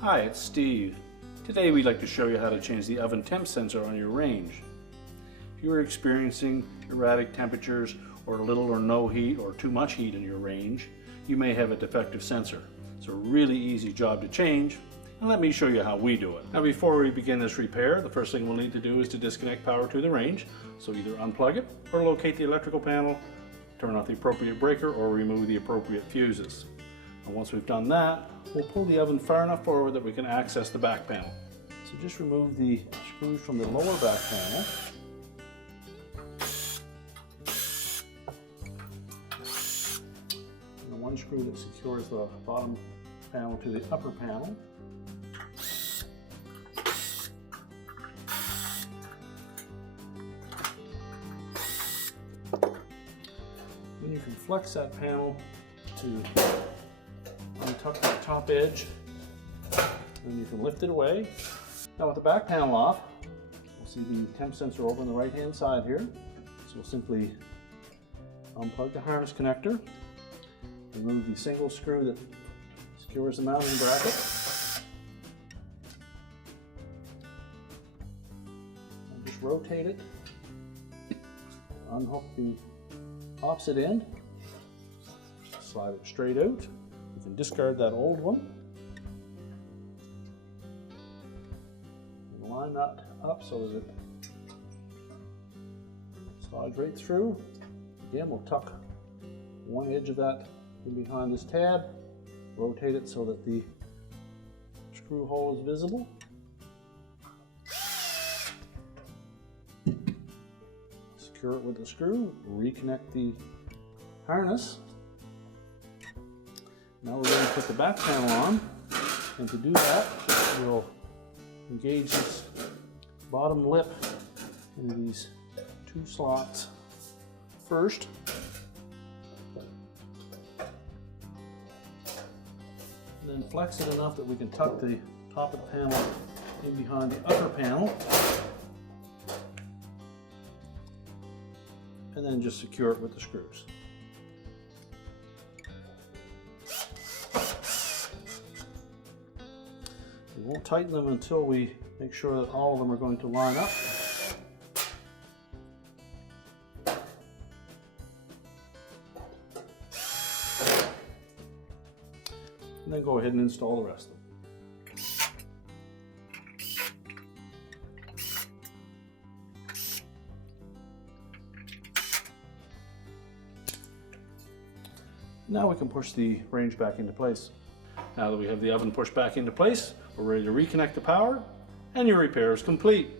Hi, it's Steve. Today we'd like to show you how to change the oven temp sensor on your range. If you are experiencing erratic temperatures or little or no heat or too much heat in your range, you may have a defective sensor. It's a really easy job to change, and let me show you how we do it. Now before we begin this repair, the first thing we'll need to do is to disconnect power to the range. So either unplug it or locate the electrical panel, turn off the appropriate breaker, or remove the appropriate fuses. And once we've done that, we'll pull the oven far enough forward that we can access the back panel. So just remove the screws from the lower back panel. And the one screw that secures the bottom panel to the upper panel. Then you can flex that panel to untuck the top edge, and you can lift it away. Now with the back panel off, we'll see the temp sensor over on the right hand side here. So we'll simply unplug the harness connector, remove the single screw that secures the mounting bracket, and just rotate it, unhook the opposite end, slide it straight out. You can discard that old one and line that up so that it slides right through. Again, we'll tuck one edge of that in behind this tab, rotate it so that the screw hole is visible. Secure it with the screw, reconnect the harness. Now we're ready to put the back panel on, and to do that, we'll engage this bottom lip into these two slots first. And then flex it enough that we can tuck the top of the panel in behind the upper panel. And then just secure it with the screws. We won't tighten them until we make sure that all of them are going to line up. And then go ahead and install the rest of them. Now we can push the range back into place. Now that we have the oven pushed back into place, we're ready to reconnect the power, and your repair is complete.